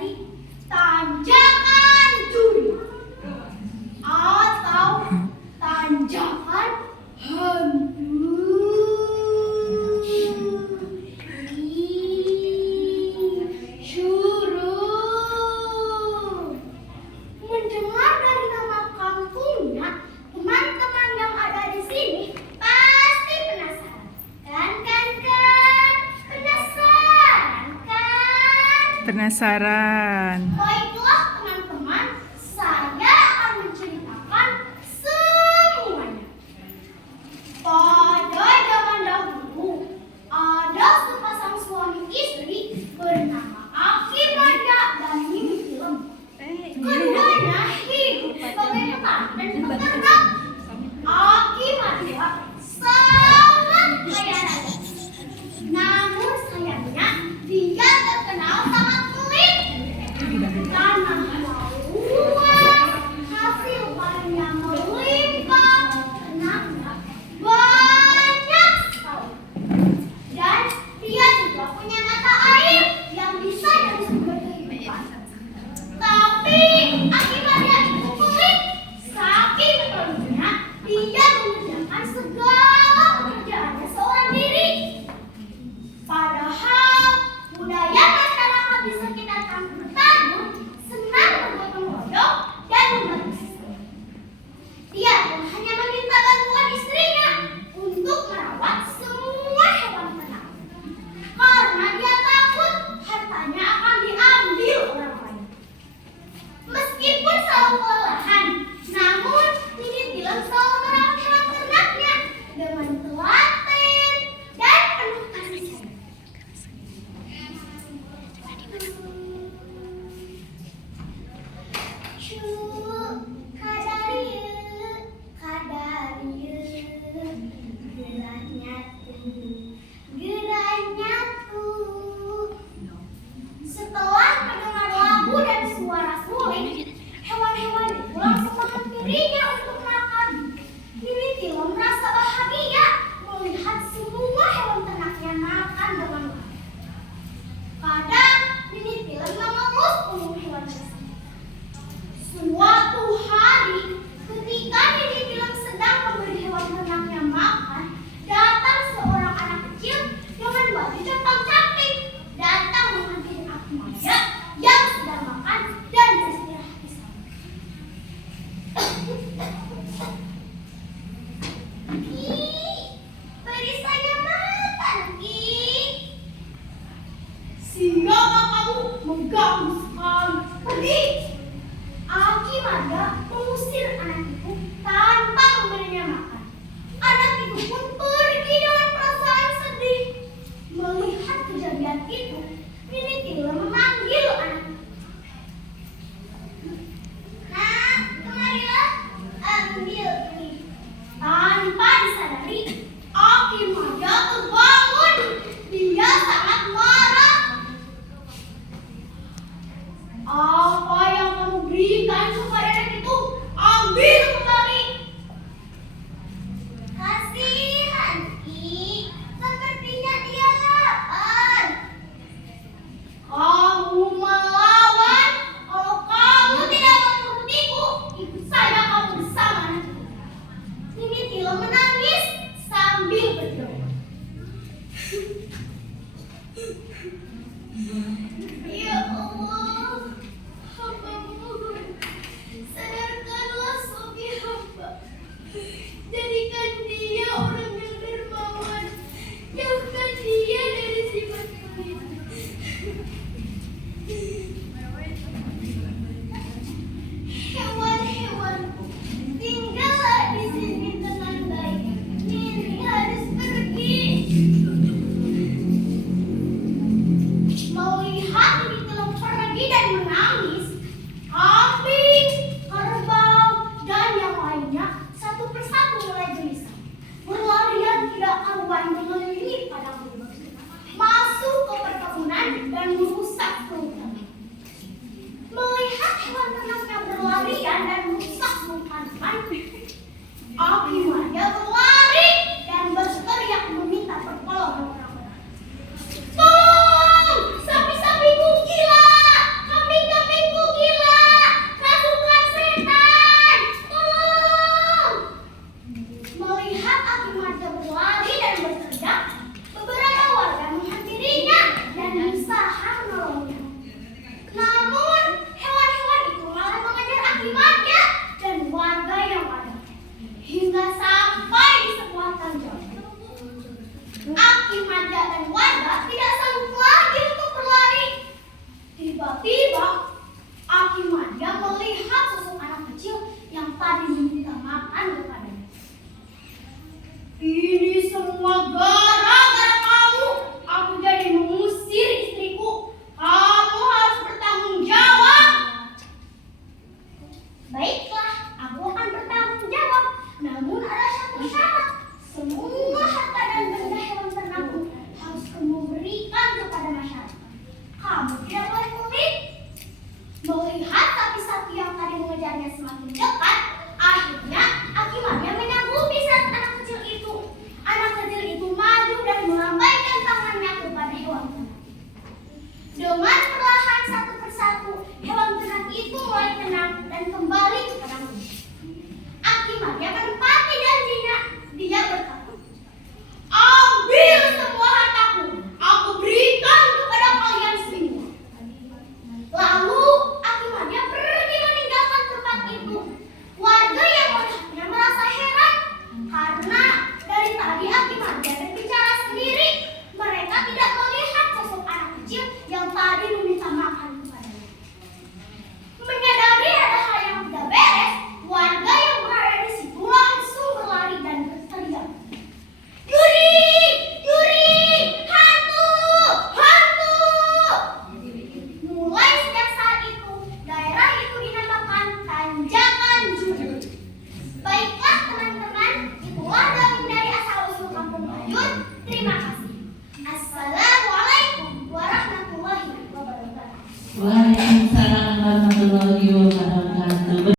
dari tanjakan Juri atau tanjakan hantu. Syuruh. Mendengar dari nama kampungnya, teman-teman yang ada di sini pasti penasaran. Kan? Penasaran kan? Penasaran. Baiklah teman-teman, saya akan menceritakan semuanya. Pada zaman dahulu, ada sepasang suami istri bernama Aki Mada dan Mimi Film. Keduanya hidup sebagai petani dan peternak. Aki Mada sangat kaya raya. Namun sayangnya dia terkenal sangat pelit. Tanahnya luas, hasil panennya melimpah, ternaknya banyak sekali. Dan dia juga punya mata air yang bisa jadi sumber kehidupan. Tapi akibatnya itu pelit. Saking pelitnya, dia mengerjakan segala pekerjaannya seorang diri. Padahal budaya masyarakat di sekitar kampung Tanjung senang bergotong royong dan membantu sesama. Dia pun hanya meminta bantuan istrinya untuk merawat semua hewan ternak. Karena dia takut hartanya akan diambil orang lain. Meskipun selalu kelelahan, namun Nini Tilam selalu merawat hewan ternaknya dengan telaten dan penuh kasih sayang. Gerahnya tuh. Setelah mendengar lagu dan suara suling, hewan-hewan itu langsung menghampirinya untuk makan. Nini Tilam merasa bahagia melihat semua hewan ternaknya makan dengan lahap. Kadang Nini Tilam mengelus punggung hewan tersebut. Suatu hari, ketika Nini Tilam sedang memberi hewan ternaknya makan, datang seorang anak kecil dengan baju compang-camping, datang menghampiri Aki Mada yang sedang makan dan beristirahat di sana. Beri saya makan, Ki. Siapa kamu mengganggu sekali? Pergi! Aki Mada mengusir anak itu tanpa memberinya makan. Anak itu pun pergi dengan perasaan sedih. Melihat kejadian itu, Nini Tilam memanggil anak itu. Nah, kemarilah, ambil ini. Tanpa disadari, Aki Mada terbangun. Dia sangat marah. Apa yang kamu berikan kepada anak itu? Ambil kembali. Kasihan, Ki. Sepertinya dia lapar. Kamu melawan? Kalau kamu tidak menurutiku, ikut saja kamu bersama anak itu. Nini Tilam menangis sambil berdoa. Ya Allah, hamba mohon, sadarkanlah suami Tiba-tiba Aki Madia melihat sosok anak kecil yang tadi meminta makan kepadanya. Ini semua gara-gara kamu. Aku jadi mengusir istriku. Kamu harus bertanggung jawab. Baiklah, aku akan bertanggung jawab. Namun ada satu syarat. Semua harta dan benda hewan ternakmu harus kamu berikan kepada masyarakat. Kamu tidak boleh pelit. Melihat sapi-sapi yang tadi mengejarnya semakin dekat, akhirnya Aki Madia menyanggupi saat anak kecil itu. Anak kecil itu maju dan melambaikan tangannya kepada hewan ternak. Dengan perlahan satu persatu, hewan ternak itu mulai tenang dan kembali ke kandangnya. Aki Madia menepati janjinya. Dia berkata, "Ambil semua hartaku, aku berikan kepada kalian semua." Lalu Aki Madia pergi meninggalkan tempat itu. Warga yang melihatnya merasa heran karena dari tadi Aki Madia berbicara sendiri. Mereka tidak melihat sosok anak kecil yang tadi meminta makan kepadanya. Menyadari ada hal yang tidak beres, warga yang berada di situ langsung berlari dan berteriak, "Yuri! Yuri! Hantu! Hantu!" Mulai sejak saat itu, daerah itu dinamakan Tanjakan Jujur. Baiklah teman-teman, itulah dongeng dari asal-usul Kampung Melayu. Terima kasih. Assalamualaikum warahmatullahi wabarakatuh. Waalaikumsalam warahmatullahi wabarakatuh.